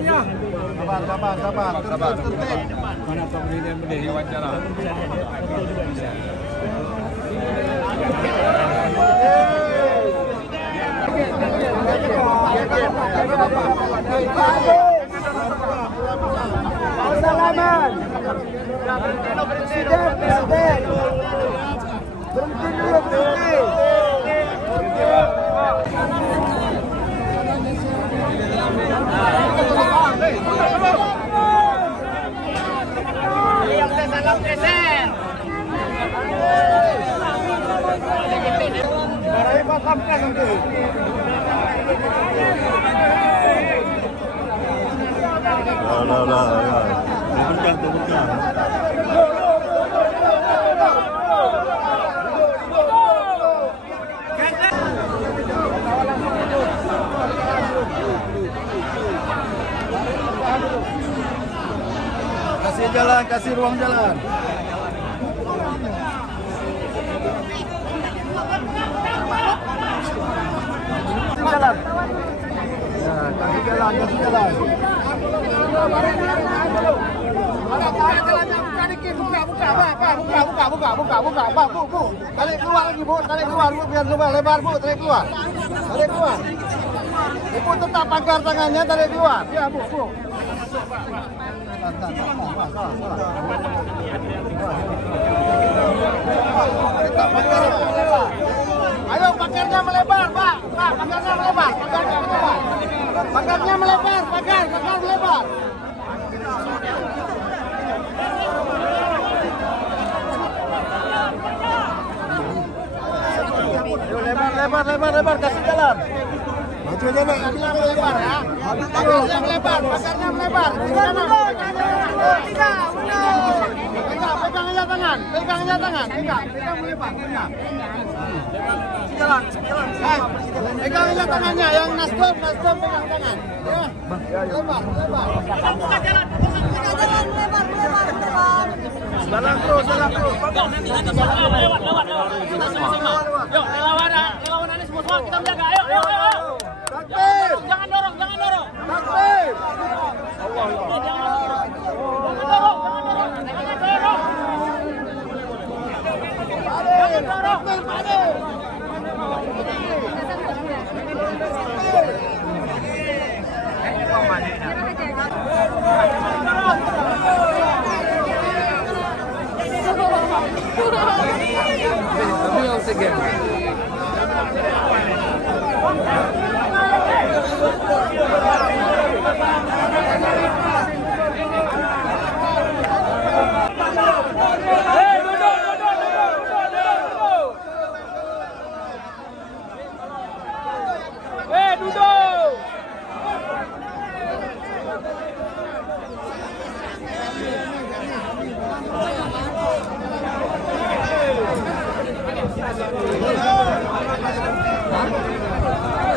jalannya. Sabar. Mana Pak Presiden berdiri wawancara. Salaman. Presiden. Berhenti dulu, berhenti. Salam geser. Barai pakamkan nanti. Berkah. Kasih jalan, kasih ruang jalan. Jalan. Ya, kasih jalan. Buka. Bu. Tarik keluar lagi, Bu. Tarik keluar, Bu. Biar lebar, Bu. Tarik keluar. Ibu tetap pagar tangannya, tarik keluar. Ya, Bu. Ayo pagarnya melebar, Pak. Pagarnya melebar. Pagar melebar. Lebar, kasih jalan. Maju jalan, lebar ya. Pagarnya melebar. Pegang aja tangan. Pegang melebar. Jalan. Pegang aja tangannya, yang Nasdem pegang tangan. Ya. Lebar. Buka jalan, lebar. Jalan terus. Lewat. Yuk, relawan Anies semua kita menjaga. Ayo. Takbir. Jangan dorong. Takbir.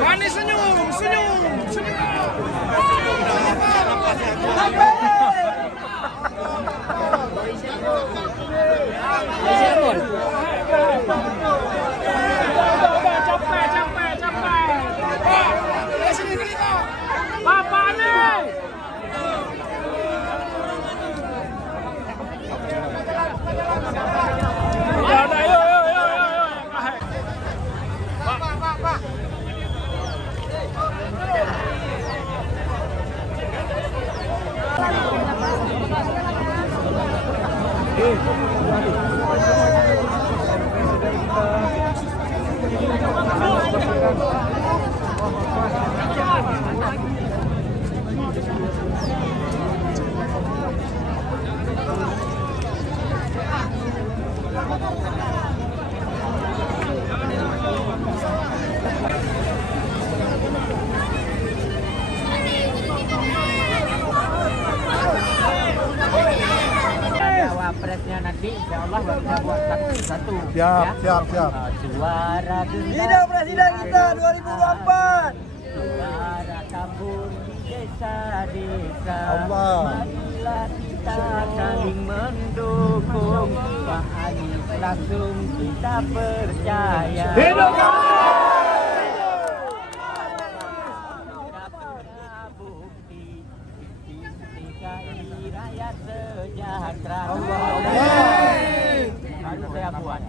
Anies senyum. Capek. Bapak nih. Ayo. Pak. Wapresnya nanti insya Allah kita buat satu. Siap. Suara Hidup Presiden kita 2024. Suara tabur desa-desa. Allah. Marilah kita saling mendukung. Pak Anies langsung kita percaya. Hidup rakyat sejahtera. Baru saya buat.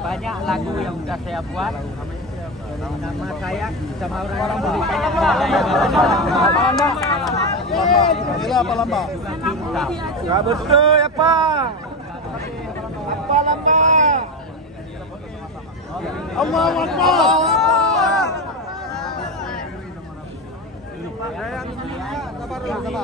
Banyak lagu yang sudah saya buat. Nama saya sama orang beli banyak Palamba. Inilah Palamba. Ya betul ya Pak. Palamba. Allahu Akbar. Sabar.